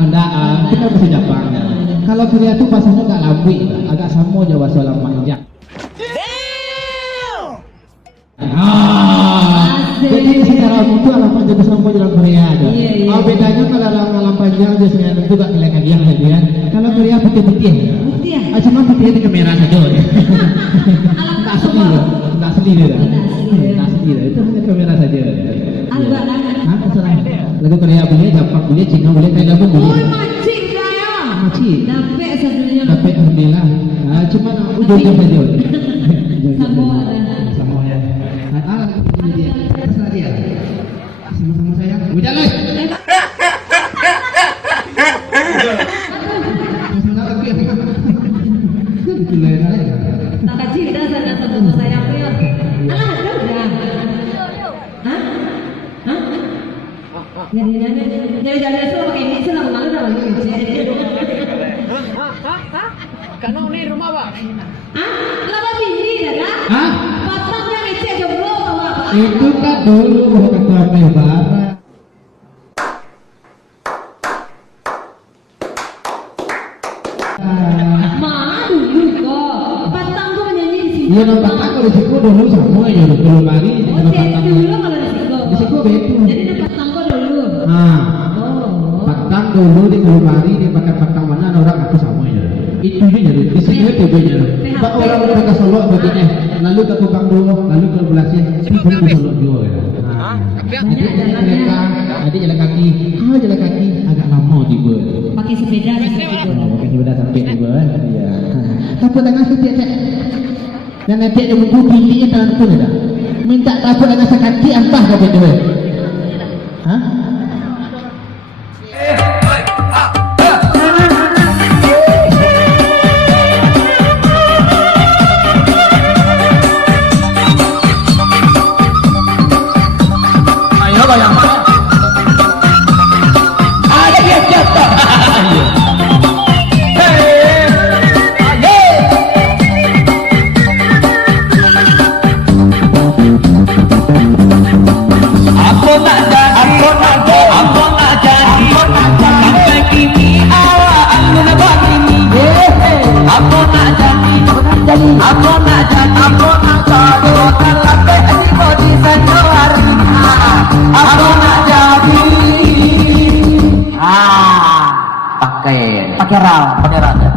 Enggak, kita bahasa Jepang. Kalau Korea itu bahasanya agak labui, agak sama aja bahasa Lampang. Jadi secara umum itu alam panjang sama jalan Korea aja. Bedanya kalau alam panjang biasanya itu gak kelihatan yang ya. Kalau Korea putih-putih. Putih ya? Cuma putih di kamera saja. Tak asli lah, tak asli lah. Tak asli lah, itu hanya kamera saja. Agak lah. Hah, terserah. Lagu Korea boleh, Jepang boleh, Cina boleh, Thailand pun boleh. Oh, macik saya. Macik. Dapat sebenarnya. Dapat alhamdulillah. Cuma ujung-ujung saja. Sama ada. Sama ya. Ini dia. Terserah dia. Sama-sama saya. Udah lah. Tak kecil dah sana sama saya apa ya? Alah, ada dah. Hah? Hah? Jadi so pakai ini sih lah malu dah lagi kecil. Kano ni rumah Pak? Hah? Lama bini dah dah? Hah? Patangnya ngecek jomblo sama apa? Itu kan dulu ketua Mebara. Iya, nampak tak kalau risiko dulu sama aja dulu lagi. Oh, jadi dulu kalau risiko. Risiko betul. Jadi dapat tangko dulu. Oh. Patang dulu di Kulumari dia pakai patang mana orang aku sama aja. Itu dia jadi di sini itu dia. Pak orang udah ke Solo begini, lalu ke Kupang dulu, lalu ke Belasin, pun ke Solo juga. Jadi jalan kaki, jalan kaki agak lama juga. Pakai sepeda juga. Pakai sepeda sampai juga. Iya. Tapi tengah setiap dan nanti ada buku pilih tangan pun ada. Minta takut dengan sakati entah kata dia. Hah? Ayo bayang mana? Ada dia jatuh. pakai rau ya.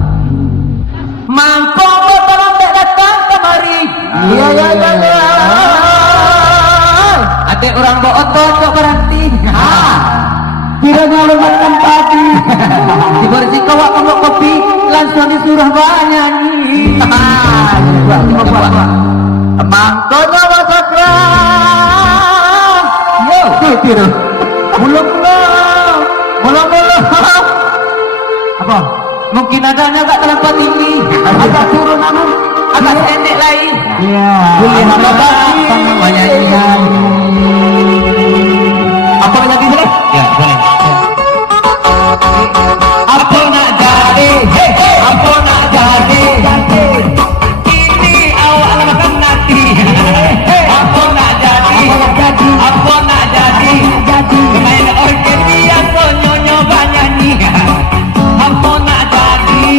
Mampu betul sampai datang kemari. Iya. Ada orang bawa otot berhenti. Kiranya lumayan tadi. Dibersih kawak pengok kopi langsung disuruh nyanyi. Coba. Mampu nyawa sakram. Yo, kira. Belum. Apa? Mungkin adanya agak terlampau tinggi, agak turun namun agak pendek lain. Iya. Boleh apa? Namanya iya. Apa lagi boleh? Ya boleh. Apa nak jadi? Apa nak jadi? Ini awal makan nanti. Apa nak jadi? Apa nak jadi? Main organ biasa nyoba nyanyi. Apa nak jadi?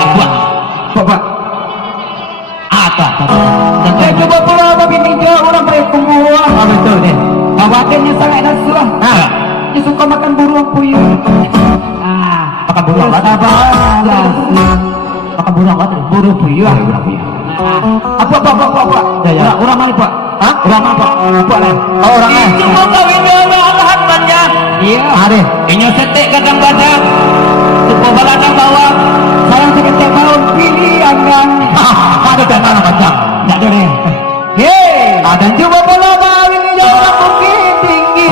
Apa? Apa? Saya coba pula begini je orang berkumpulan. Betul deh. Awaknya sangat nasuh. Dia suka makan burung puyuh. Makan burung apa? Makan burung apa? Burung puyuh. Apa? Orang mana Pak? Orang mana Pak? Orang mana? Itu mau kawin orang banyak. Iya. Ada. Ini setek kadang-kadang. Supaya baladang bawah. Sayang seketek tahun pilihan kan. Ada datang macam. Tak ada ni. Hei. Ada cuba bola kawin ni orang mungkin tinggi.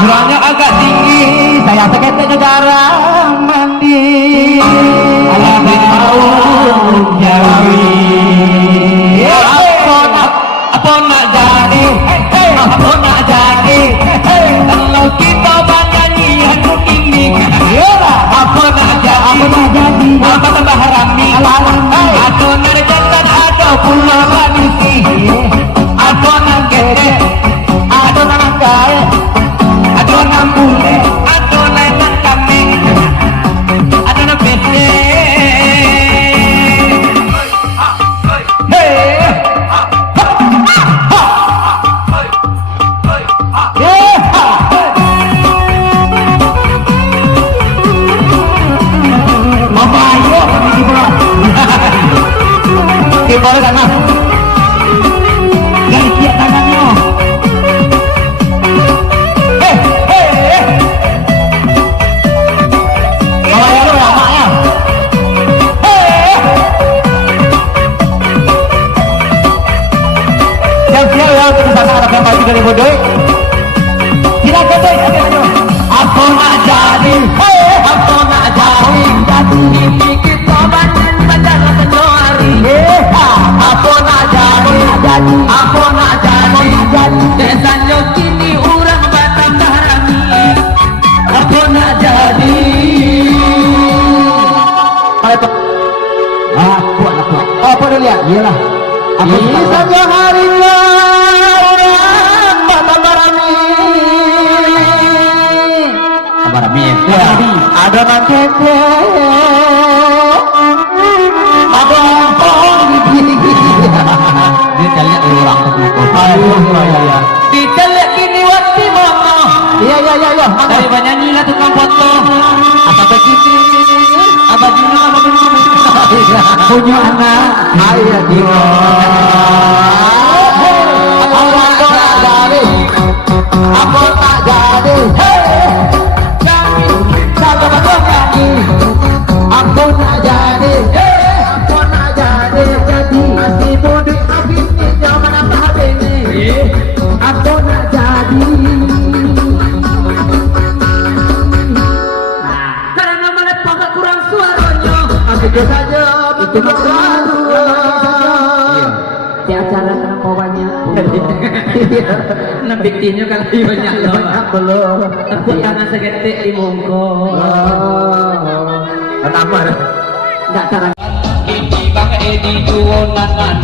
Kurangnya agak tinggi. Saya seketek jarang mandi. Alamnya tahu jawi. Apa nak jadi? Apa nak jadi? Kalau kita bernyanyi aku ini. Apa nak jadi? Apa tambah harami? Ada nerjatan, ada pula manusia. Ada nak gede, ada nak kaya. Mama ayo pergi bola. Di bola sana. Dari kiat tangannya. Mama ayo lu lama ya. Siap-siap ya kita sana ada yang bagi dari bodoh. Tidak kedai tapi ayo. Aku nak jadi, aku nak jadi. Ini kita banyak badan senori. Aku nak jadi, aku nak jadi. Desanya kini orang Batam dah rami. Aku nak jadi. Kuat lah kuat. Apa dia lihat? Iyalah. Ini saja harinya orang Batam dah rami. Barami, ada makete, ada pohon gigi. Dia cari orang tu. Ayo. Dicari kini waktu mana? Iya. Dari banyak nila tukang foto. Apa begitu? Apa dina? Punya anak. Ayo dia. Aku tak jadi. Aku nak jadi, masih muda habis ni zaman apa habis ni? Aku nak jadi. Karena melepas kurang suaranya, itu saja itu baru. Di acara kenapa banyak? Nambiktinya kalau banyak belum. Aku tangan segetik di mongko. Kenapa? Enggak cara. Ini bang Edi jualan